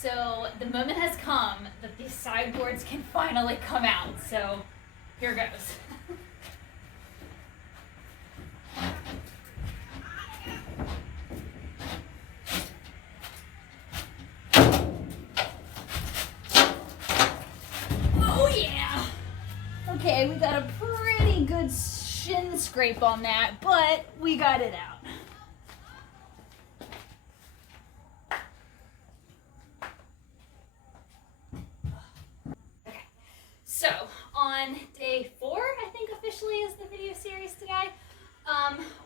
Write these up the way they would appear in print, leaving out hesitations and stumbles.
So the moment has come that these sideboards can finally come out. So here goes. Oh yeah! Okay, we got a pretty good shin scrape on that, but we got it out. So on day 4, I think officially is the video series today,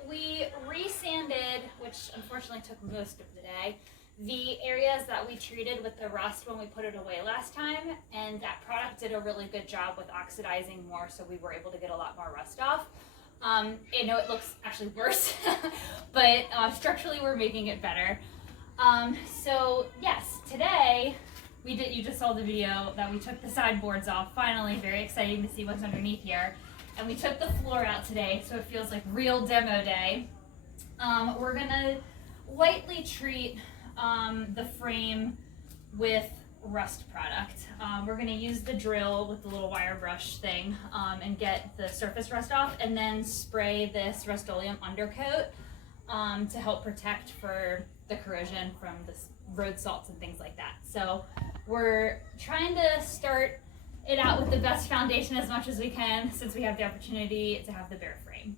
we resanded, which unfortunately took most of the day, the areas that we treated with the rust when we put it away last time, and that product did a really good job with oxidizing more, so we were able to get a lot more rust off. I know it looks actually worse, but structurally we're making it better. So yes, today, you just saw the video that we took the sideboards off. Finally, very exciting to see what's underneath here. And we took the floor out today, so it feels like real demo day. We're gonna lightly treat the frame with rust product. We're gonna use the drill with the little wire brush thing and get the surface rust off, and then spray this Rust-Oleum undercoat to help protect for the corrosion from the road salts and things like that. So we're trying to start it out with the best foundation as much as we can, since we have the opportunity to have the bare frame.